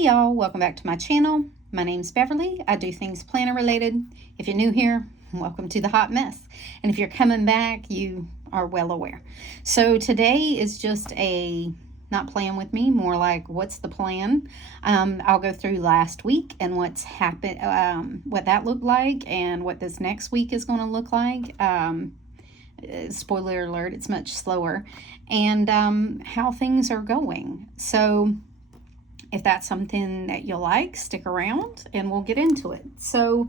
Hey y'all, welcome back to my channel. My name's Beverly. I do things planner related. If you're new here, welcome to the hot mess. And if you're coming back, you are well aware. So today is just a not plan with me, more like what's the plan. I'll go through last week and what's happened, what that looked like, and what this next week is going to look like. Spoiler alert, it's much slower, and how things are going. So if that's something that you'll like, stick around and we'll get into it. So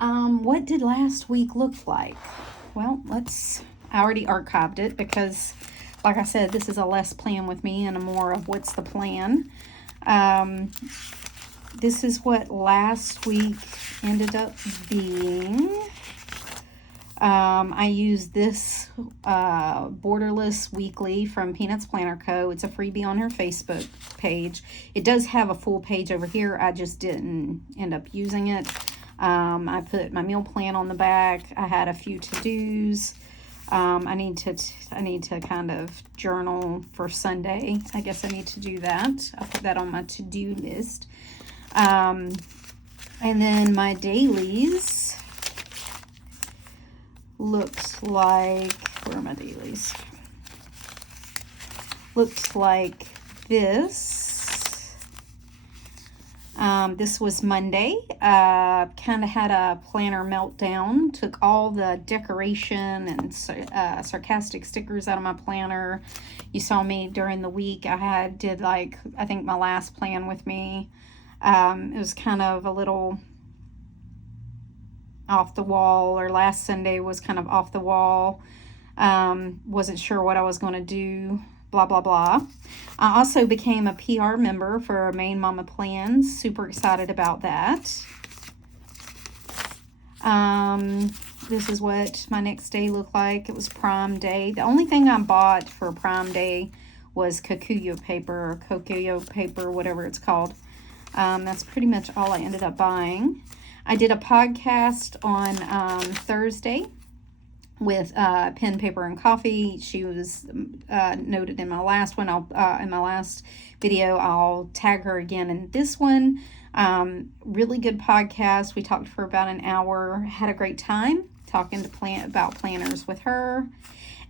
what did last week look like? Well, I already archived it because, like I said, this is a less plan with me and a more of what's the plan. This is what last week ended up being. I use this Borderless Weekly from Peanuts Planner Co. It's a freebie on her Facebook page. It does have a full page over here. I just didn't end up using it. I put my meal plan on the back. I had a few to-dos. I need to kind of journal for Sunday. I guess I need to do that. I'll put that on my to-do list. And then my dailies looks like, where are my dailies? Looks like this. This was Monday. Kind of had a planner meltdown. Took all the decoration and sarcastic stickers out of my planner. You saw me during the week. I think my last plan with me. It was kind of a little off the wall, or last Sunday was kind of off the wall. Wasn't sure what I was going to do, blah blah blah. I also became a PR member for Main Mama Plans. Super excited about that. This is what my next day looked like. It was Prime Day. The only thing I bought for Prime Day was Kokuyo Paper, or Kokuyo Paper, whatever it's called. That's pretty much all I ended up buying. I did a podcast on Thursday with Pen, Paper, and Coffee. She was noted in my last one. In my last video, I'll tag her again in this one. Really good podcast. We talked for about an hour. Had a great time talking about planners with her.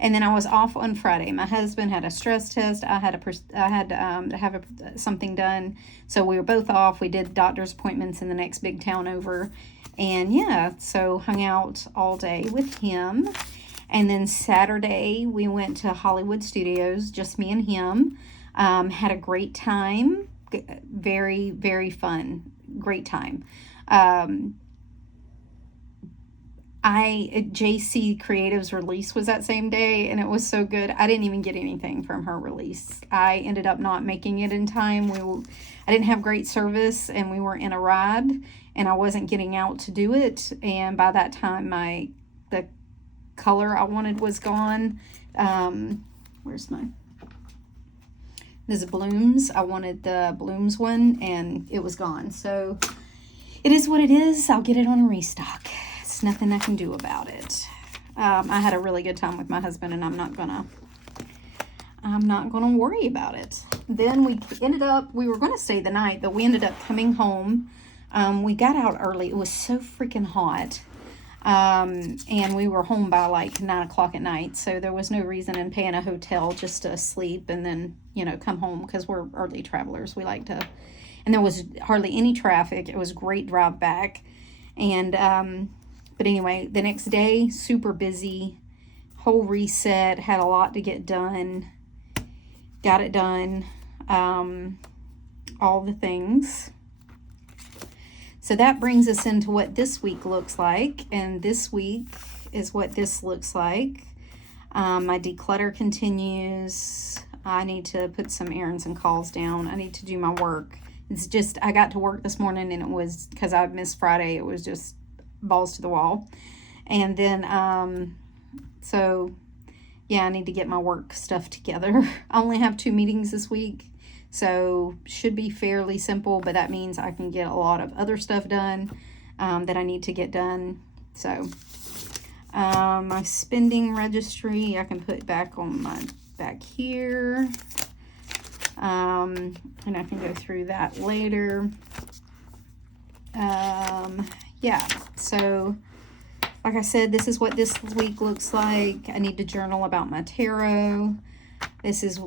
And then I was off on Friday. My husband had a stress test. I had to have something done. So we were both off. We did doctor's appointments in the next big town over. And yeah, so hung out all day with him. And then Saturday, we went to Hollywood Studios, just me and him. Had a great time. Very, very fun. Great time. JC Creative's release was that same day, and it was so good. I didn't even get anything from her release. I ended up not making it in time. I didn't have great service, and we were in a ride, and I wasn't getting out to do it. And by that time, the color I wanted was gone. This is Blooms. I wanted the Blooms one, and it was gone. So it is what it is. I'll get it on a restock. It's nothing I can do about it. I had a really good time with my husband, and I'm not gonna worry about it. Then we were gonna stay the night, but we ended up coming home. We got out early. It was so freaking hot. And we were home by like 9 o'clock at night. So there was no reason in paying a hotel just to sleep and then, come home, because we're early travelers. We like to, and there was hardly any traffic. It was a great drive back. And, but anyway, the next day, super busy, whole reset, had a lot to get done, got it done, all the things. So that brings us into what this week looks like, and this week is what this looks like. My declutter continues. I need to put some errands and calls down. I need to do my work. It's just, I got to work this morning, and it was, because I missed Friday, it was just balls to the wall. And then so yeah, I need to get my work stuff together. I only have 2 meetings this week, so should be fairly simple, but that means I can get a lot of other stuff done that I need to get done. So my spending registry I can put back on my back here. And I can go through that later. Yeah, so like I said, this is what this week looks like. I need to journal about my tarot. This is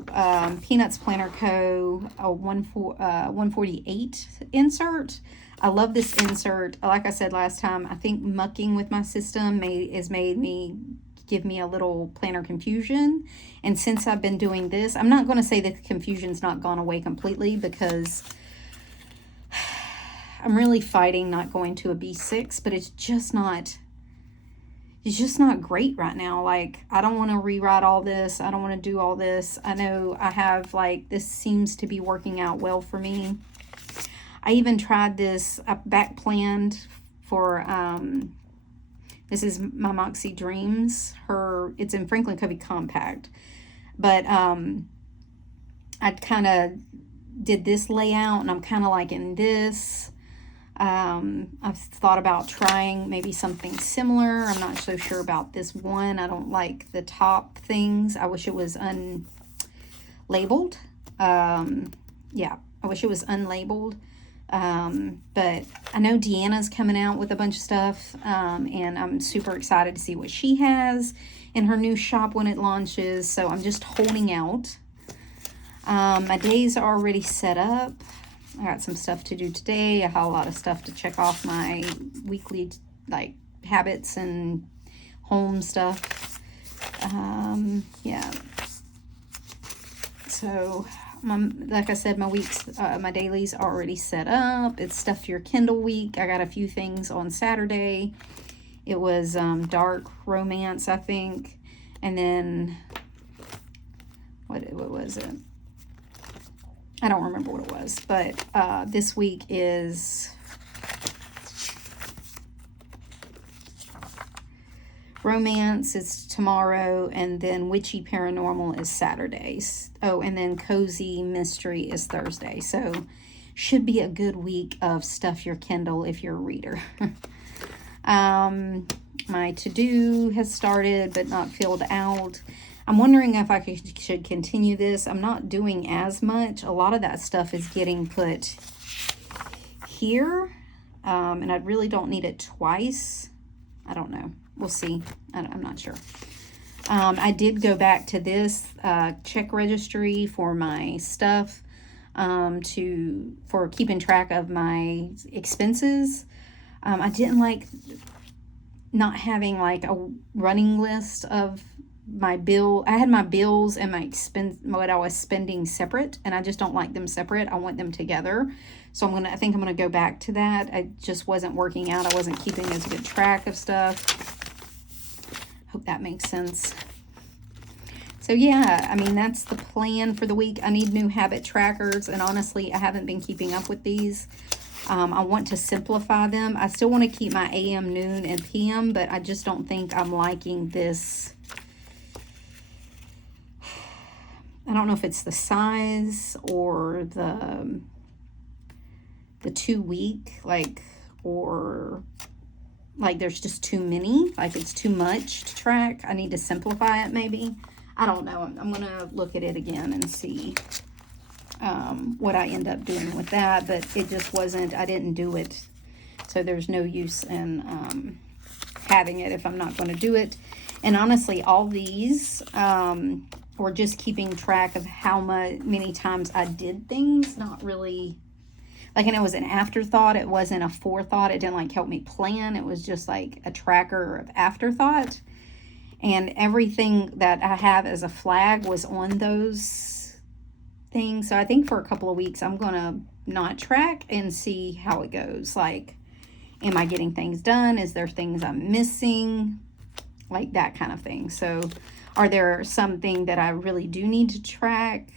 Peanuts Planner Co. a 148 insert. I love this insert. Like I said last time, I think mucking with my system has made me give me a little planner confusion. And since I've been doing this, I'm not going to say that the confusion's not gone away completely, because I'm really fighting not going to a B6, but it's just not great right now. Like, I don't want to rewrite all this. I don't want to do all this. I know I have, like, this seems to be working out well for me. I even tried this, I back planned for, this is my Moxie Dreams. It's in Franklin Covey Compact. But I kind of did this layout, and I'm kind of liking this. I've thought about trying maybe something similar. I'm not so sure about this one. I don't like the top things. I wish it was unlabeled. Yeah, I wish it was unlabeled. But I know Deanna's coming out with a bunch of stuff, and I'm super excited to see what she has in her new shop when it launches. So I'm just holding out. My days are already set up. I got some stuff to do today. I have a lot of stuff to check off my weekly, like, habits and home stuff. Yeah. So, like I said, my dailies are already set up. It's Stuff Your Kindle week. I got a few things on Saturday. It was dark romance, I think. And then, what was it? I don't remember what it was, but this week is romance is tomorrow, and then witchy paranormal is Saturdays. Oh, and then cozy mystery is Thursday. So should be a good week of Stuff Your Kindle if you're a reader. My to-do has started but not filled out. I'm wondering if I should continue this. I'm not doing as much. A lot of that stuff is getting put here, and I really don't need it twice. I don't know. We'll see. I'm not sure. I did go back to this check registry for my stuff, for keeping track of my expenses. I didn't like not having like a running list of my bill. I had my bills and my expense, what I was spending separate, and I just don't like them separate. I want them together. So I think I'm gonna go back to that. I just wasn't working out. I wasn't keeping as good track of stuff. Hope that makes sense. So yeah, I mean, that's the plan for the week. I need new habit trackers, and honestly, I haven't been keeping up with these. I want to simplify them. I still want to keep my AM, noon, and PM, but I just don't think I'm liking this. I don't know if it's the size or the 2 week, like, or like there's just too many, like it's too much to track. I need to simplify it maybe. I don't know. I'm going to look at it again and see what I end up doing with that, but it just wasn't, I didn't do it. So there's no use in having it if I'm not going to do it. And honestly, all these, or just keeping track of how many times I did things, not really, like, and it was an afterthought. It wasn't a forethought. It didn't like help me plan. It was just like a tracker of afterthought. And everything that I have as a flag was on those things. So I think for a couple of weeks, I'm going to not track and see how it goes. Like, am I getting things done? Is there things I'm missing? Like that kind of thing. So are there something that I really do need to track?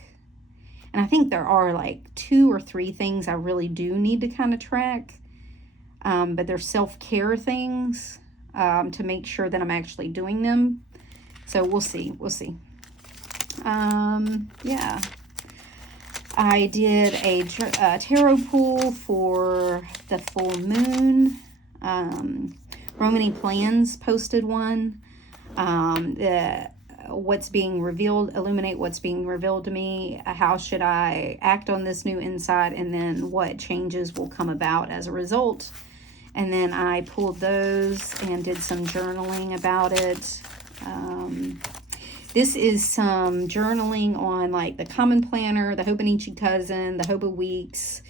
And I think there are like 2 or 3 things I really do need to kind of track. But they're self-care things to make sure that I'm actually doing them. So we'll see. We'll see. Yeah. I did a tarot pool for the full moon. Romany Plans posted one. what's being revealed, illuminate what's being revealed to me, how should I act on this new insight, and then what changes will come about as a result. And then I pulled those and did some journaling about it. This is some journaling on like the Common Planner, the Hobonichi Cousin, the Hobo Weeks,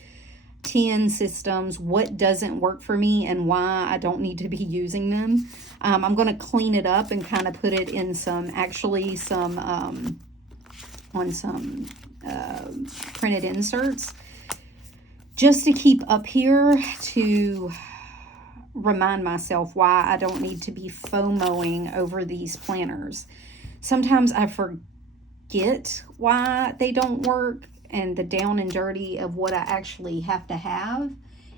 TN systems, what doesn't work for me and why I don't need to be using them. I'm going to clean it up and kind of put it in some, actually some, on some printed inserts, just to keep up here to remind myself why I don't need to be FOMOing over these planners. Sometimes I forget why they don't work and the down and dirty of what I actually have to have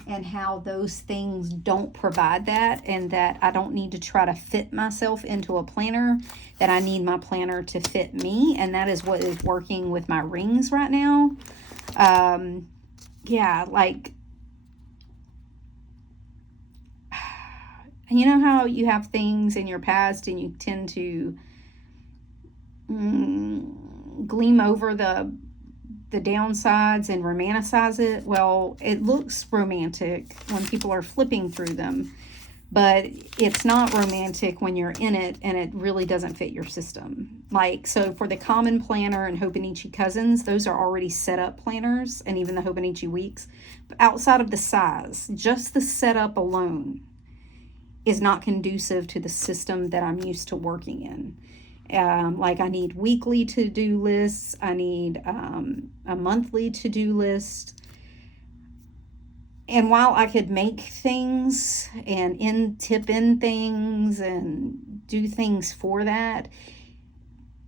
and how those things don't provide that, and that I don't need to try to fit myself into a planner, that I need my planner to fit me, and that is what is working with my rings right now. Yeah, like, you know how you have things in your past and you tend to gleam over the downsides and romanticize it? Well, it looks romantic when people are flipping through them, but it's not romantic when you're in it and it really doesn't fit your system. Like, so for the Common Planner and Hobonichi Cousins, those are already set up planners, and even the Hobonichi Weeks. But outside of the size, just the setup alone is not conducive to the system that I'm used to working in. Like, I need weekly to-do lists. I need a monthly to-do list. And while I could make things and tip in things and do things for that,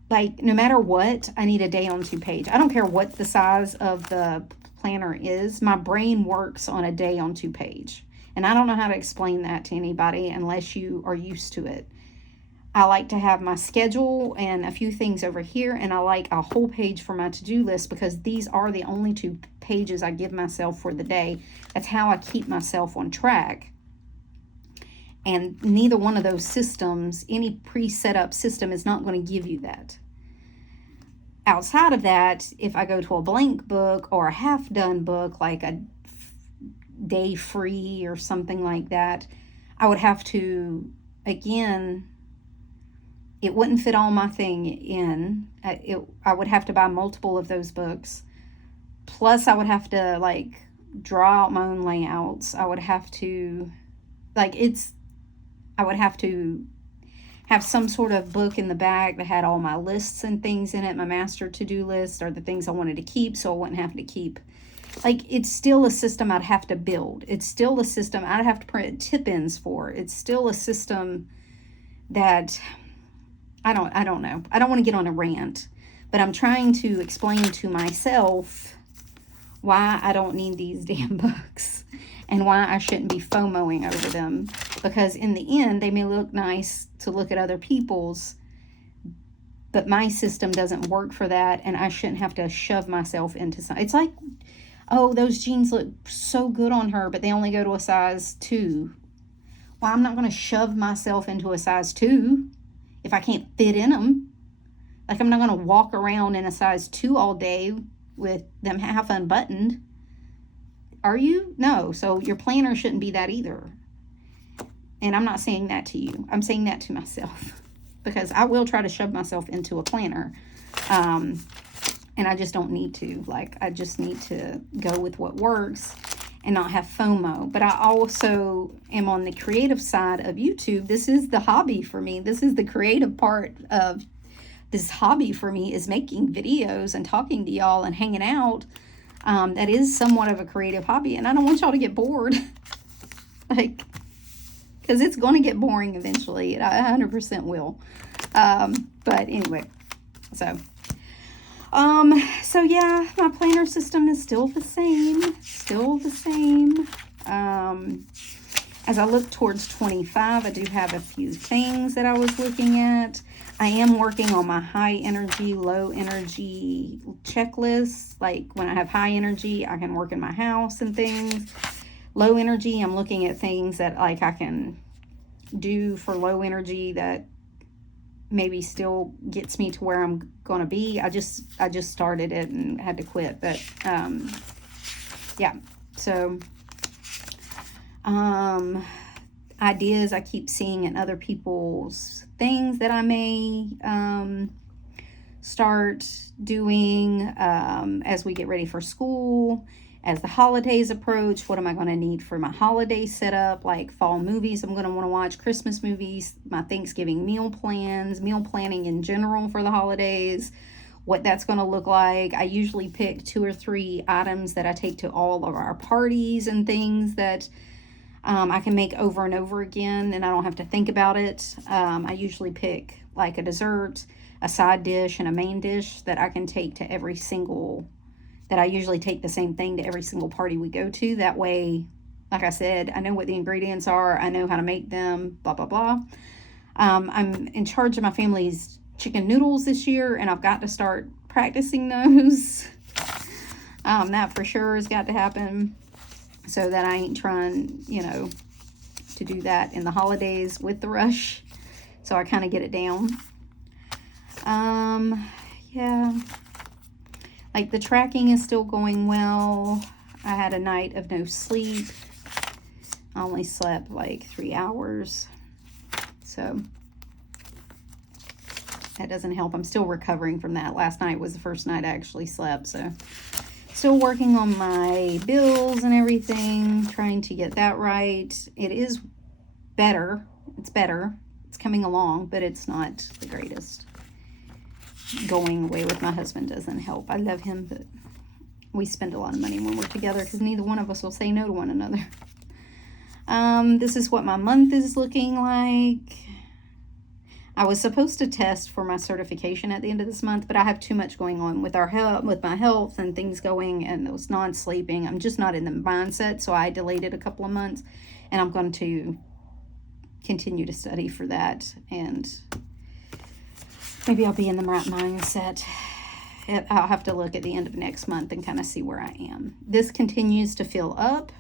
like, no matter what, I need a day on 2 page. I don't care what the size of the planner is. My brain works on a day on 2 page. And I don't know how to explain that to anybody unless you are used to it. I like to have my schedule and a few things over here, and I like a whole page for my to-do list because these are the only 2 pages I give myself for the day. That's how I keep myself on track. And neither one of those systems, any pre-set up system, is not going to give you that. Outside of that, if I go to a blank book or a half-done book, like a day free or something like that, I would have to, again, it wouldn't fit all my thing in. I would have to buy multiple of those books. Plus, I would have to, like, draw out my own layouts. I would have to, like, I would have to have some sort of book in the back that had all my lists and things in it, my master to-do list, or the things I wanted to keep, so I wouldn't have to keep. Like, it's still a system I'd have to build. It's still a system I'd have to print tip-ins for. It's still a system that I don't know. I don't want to get on a rant, but I'm trying to explain to myself why I don't need these damn books and why I shouldn't be FOMOing over them, because in the end, they may look nice to look at other people's, but my system doesn't work for that, and I shouldn't have to shove myself into something. It's like, oh, those jeans look so good on her, but they only go to a size 2. Well, I'm not going to shove myself into a size 2 if I can't fit in them. Like, I'm not going to walk around in a size 2 all day with them half unbuttoned. Are you? No. So your planner shouldn't be that either. And I'm not saying that to you. I'm saying that to myself, because I will try to shove myself into a planner. And I just don't need to. Like, I just need to go with what works and not have FOMO. But I also am on the creative side of YouTube. This is the hobby for me. This is the creative part of this hobby for me, is making videos and talking to y'all and hanging out. That is somewhat of a creative hobby, and I don't want y'all to get bored. Like, because it's going to get boring eventually. It 100% will. But anyway, so yeah, my planner system is still the same. As I look towards 25, I do have a few things that I was looking at. I am working on my high energy, low energy checklists. Like, when I have high energy, I can work in my house and things. Low energy, I'm looking at things that, like, I can do for low energy that maybe still gets me to where I'm going to be. I just started it and had to quit. But, yeah. So, ideas I keep seeing in other people's things that I may start doing as we get ready for school, as the holidays approach. What am I going to need for my holiday setup, like fall movies I'm going to want to watch, Christmas movies, my Thanksgiving meal plans, meal planning in general for the holidays, what that's going to look like. I usually pick 2 or 3 items that I take to all of our parties and things that I can make over and over again, and I don't have to think about it. I usually pick like a dessert, a side dish, and a main dish that I can take to every single, that I usually take the same thing to every single party we go to. That way, like I said, I know what the ingredients are. I know how to make them, blah, blah, blah. I'm in charge of my family's chicken noodles this year, and I've got to start practicing those. That for sure has got to happen, so that I ain't trying, to do that in the holidays with the rush. So I kind of get it down. Yeah. Like the tracking is still going well. I had a night of no sleep. I only slept like 3 hours. So that doesn't help. I'm still recovering from that. Last night was the first night I actually slept. So still working on my bills and everything, trying to get that right. It is better. It's better. It's coming along, but it's not the greatest. Going away with my husband doesn't help. I love him, but we spend a lot of money when we're together because neither one of us will say no to one another. This is what my month is looking like. I was supposed to test for my certification at the end of this month, but I have too much going on with my health and things going, and it was non-sleeping. I'm just not in the mindset, so I delayed it a couple of months, and I'm going to continue to study for that, and maybe I'll be in the right mindset. I'll have to look at the end of next month and kind of see where I am. This continues to fill up.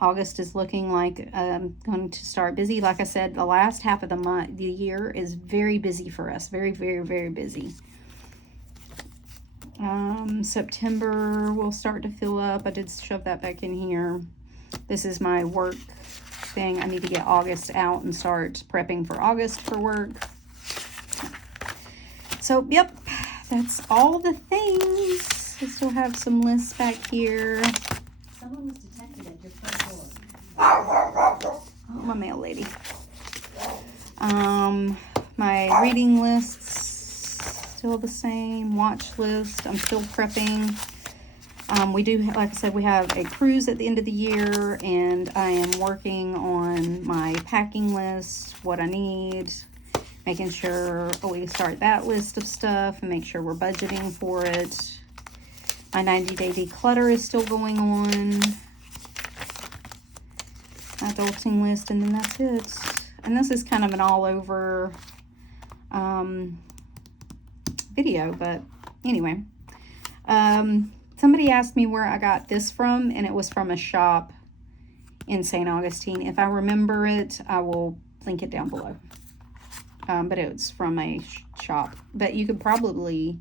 August is looking like I'm going to start busy. Like I said, the last half of the year is very busy for us. Very, very, very busy. September will start to fill up. I did shove that back in here. This is my work thing. I need to get August out and start prepping for August for work. So, yep, that's all the things. I still have some lists back here. Someone was detected at your front door. Oh, my mail lady. My reading lists still the same. Watch list. I'm still prepping. We do, like I said, we have a cruise at the end of the year, and I am working on my packing list, what I need, making sure we start that list of stuff and make sure we're budgeting for it. My 90-day declutter is still going on. My adulting list, and then that's it. And this is kind of an all-over video, but anyway. Somebody asked me where I got this from, and it was from a shop in St. Augustine. If I remember it, I will link it down below. But it's from a shop. But you could probably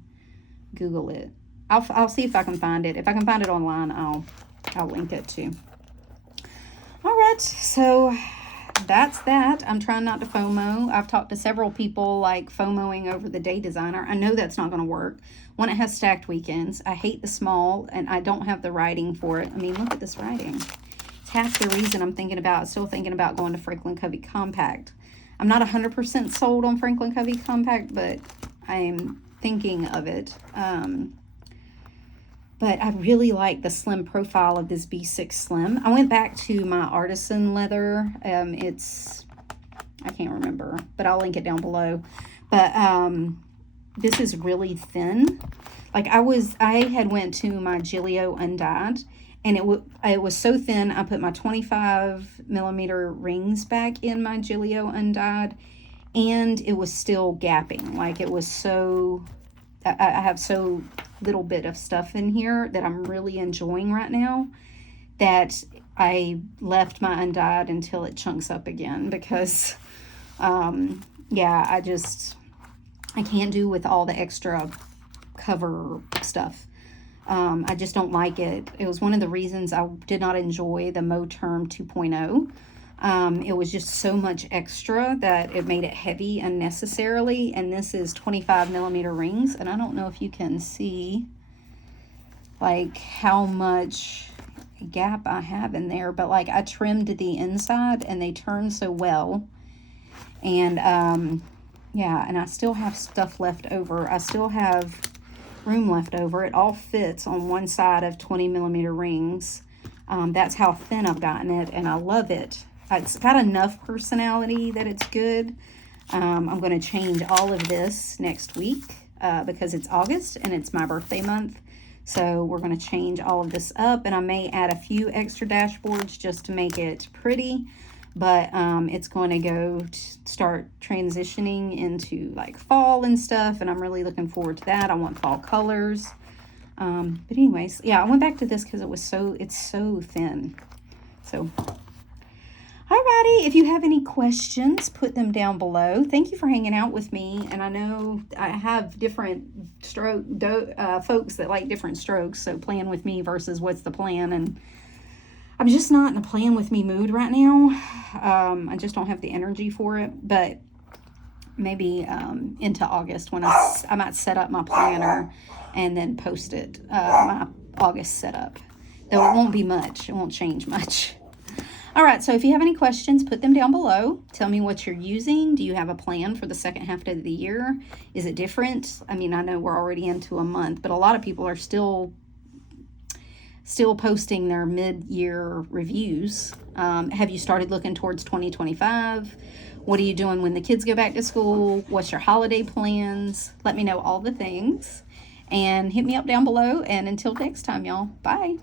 Google it. I'll see if I can find it. If I can find it online, I'll link it too. All right, so that's that. I'm trying not to FOMO. I've talked to several people like FOMOing over the day designer. I know that's not going to work. One, it has stacked weekends. I hate the small, and I don't have the writing for it. I mean, look at this writing. It's half the reason I'm still thinking about going to Franklin Covey Compact. I'm not 100% sold on Franklin Covey Compact, but I'm thinking of it. But I really like the slim profile of this B6 Slim. I went back to my artisan leather. I can't remember, but I'll link it down below. But this is really thin. Like I had went to my Gillio undyed, and it was so thin. I put my 25mm rings back in my Gillio undyed, and it was still gapping. Like it was so. I have so little bit of stuff in here that I'm really enjoying right now that I left my undyed until it chunks up again, because yeah, I can't do with all the extra cover stuff. I just don't like it. It was one of the reasons I did not enjoy the Moterm 2.0. It was just so much extra that it made it heavy unnecessarily. And this is 25 millimeter rings. And I don't know if you can see like how much gap I have in there, but like I trimmed the inside and they turn so well. And yeah, and I still have stuff left over. I still have room left over. It all fits on one side of 20 millimeter rings. That's how thin I've gotten it, and I love it. It's got enough personality that it's good. I'm going to change all of this next week because it's August and it's my birthday month. So we're going to change all of this up, and I may add a few extra dashboards just to make it pretty. But it's going to go start transitioning into like fall and stuff, and I'm really looking forward to that. I want fall colors. But anyways, yeah, I went back to this because it's so thin. So, alrighty, if you have any questions, put them down below. Thank you for hanging out with me. And I know I have different folks that like different strokes, so plan with me versus what's the plan. And I'm just not in a plan with me mood right now. I just don't have the energy for it. But maybe into August when I might set up my planner and then post it, my August setup. Though it won't be much. It won't change much. All right, so if you have any questions, put them down below. Tell me what you're using. Do you have a plan for the second half of the year? Is it different? I mean, I know we're already into a month, but a lot of people are still posting their mid-year reviews. Have you started looking towards 2025? What are you doing when the kids go back to school? What's your holiday plans? Let me know all the things. And hit me up down below. And until next time, y'all. Bye.